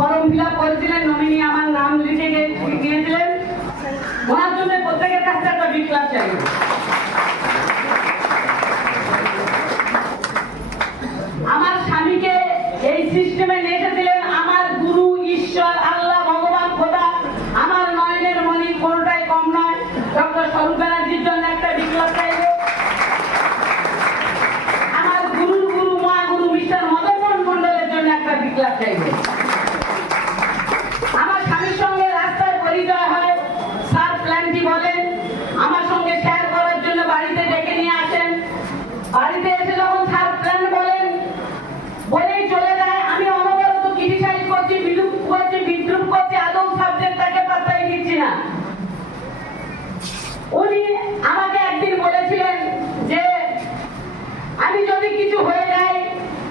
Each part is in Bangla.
ফর্ম ফিল আপ করেছিলেন, নমিনি আমার নাম লিখে দিয়েছিলেন। ওনার জন্য প্রত্যেকের কাছে একটা বিপ্লব চাই। আমার স্বামীকে এই সিস্টেমে নিয়ে এসেছিলেন আমার গুরু, ঈশ্বর, আল্লাহ, ভগবান, খোদা, আমার নয়নের মণি, কোনোটাই কম নয়। ডক্টর স্বরূপ ব্যানার্জির জন্য একটা বিপ্লব চাইব। আমার গুরুর গুরু, মা গুরু মিস্টার মদন মন্ডলের জন্য একটা বিপ্লব চাইব। আমার স্বামীর সঙ্গে রাস্তায় পরিচয় হয়, স্যার প্ল্যানটি বলেন, আমার সঙ্গে শেয়ার করার জন্য বাড়িতে ডেকে নিয়ে আসেন। বাড়িতে এসে যখন স্যার প্ল্যান বলেন, বলেই চলে যায়। আমি অনবরত ক্রিটিসাইজ করছি, বিদ্রুপ করছি, আদৌ সাবজেক্টটাকে পাত্তাই দিচ্ছি না। উনি আমাকে একদিন বলেছিলেন যে আমি যদি কিছু হয়ে যাই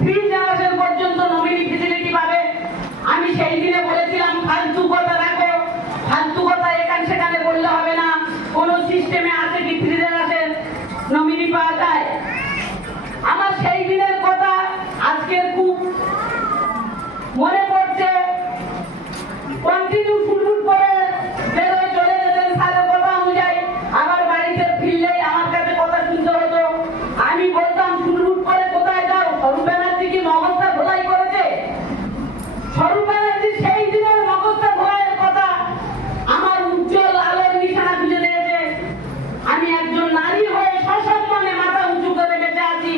3 জেনারেশন পর্যন্ত নমিনি ফেসিলিটি পাবে। আমি সেই দিনে বলেছিলাম ফালতু কথা রাখো, ফালতু কথা এখানে সেখানে বললে হবে না। কোন সিস্টেমে আছে কি 3 জেনারেশন নমিনি পাওয়া যায়? আমার সেই দিনের কথা আজকের খুব মনে পড়ছে। কন্টিনিউ ফুটফুট করে বেরোয় চলে যেতেন স্যারের কথা অনুযায়ী। আবার বাড়িতে ফিরলেই আমার কাছে কথা শুনতে হতো। আমি বলতাম ফুটফুট করে কোথায় যাও? স্বরূপ ব্যানার্জি কি মগজটা ধোলাই করেছে? স্বরূপ ব্যানার্জি সেই দিনের মগজটা ধোলাইয়ের কথা আমার উজ্জ্বল আলোর নিশানা খুঁজে দিয়েছে। আমি একজন নারী হয়ে সসম্মানে মাথা উঁচু করে বেঁচে আছি।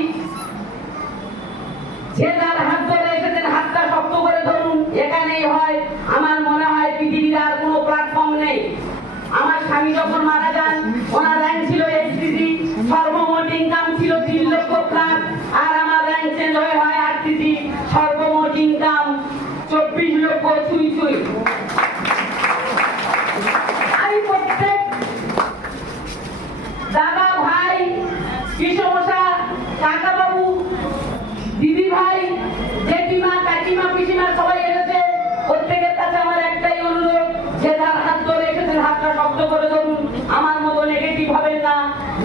যে যার হাত ধরে এসেছেন, হাতটা শক্ত করে ধরুন। এখানেই হয়। আমার মনে হয় পৃথিবীর আর কোনো প্ল্যাটফর্ম নেই। আমার স্বামী যখন মারা যান, ওনার র্যাঙ্ক ছিল এসসিসি, সর্বমোট ইনকাম ছিল 3 লক্ষ প্লাস। আর আমার র্যাঙ্ক চেঞ্জ হয়ে হয় আরসিসি, সর্বমোট ইনকাম 24 লক্ষ ছুঁই ছুঁই। আমি প্রত্যেক দাদা, ভাই, কৃষ্ণমশা, কাকা বাবু, দিদি ভাই, জেঠিমা, কাকিমা, পিসিমা সবাই এসেছে। প্রত্যেকের কাছে আমার একটাই অনুরোধ, যে যার হাত ধরে এসেছেন হাতটা শক্ত করে ধরুন। আমার মতো নেগেটিভ হবেন না।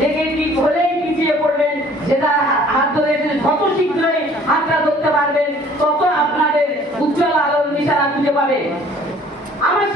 নেগেটিভ হলেই পিছিয়ে পড়বেন। যে যার হাত ধরে এসেছেন যত শীঘ্রই হাতটা ধরতে পারবেন, তত আপনাদের উজ্জ্বল আলোর নিশানা খুঁজে পাবে। আমার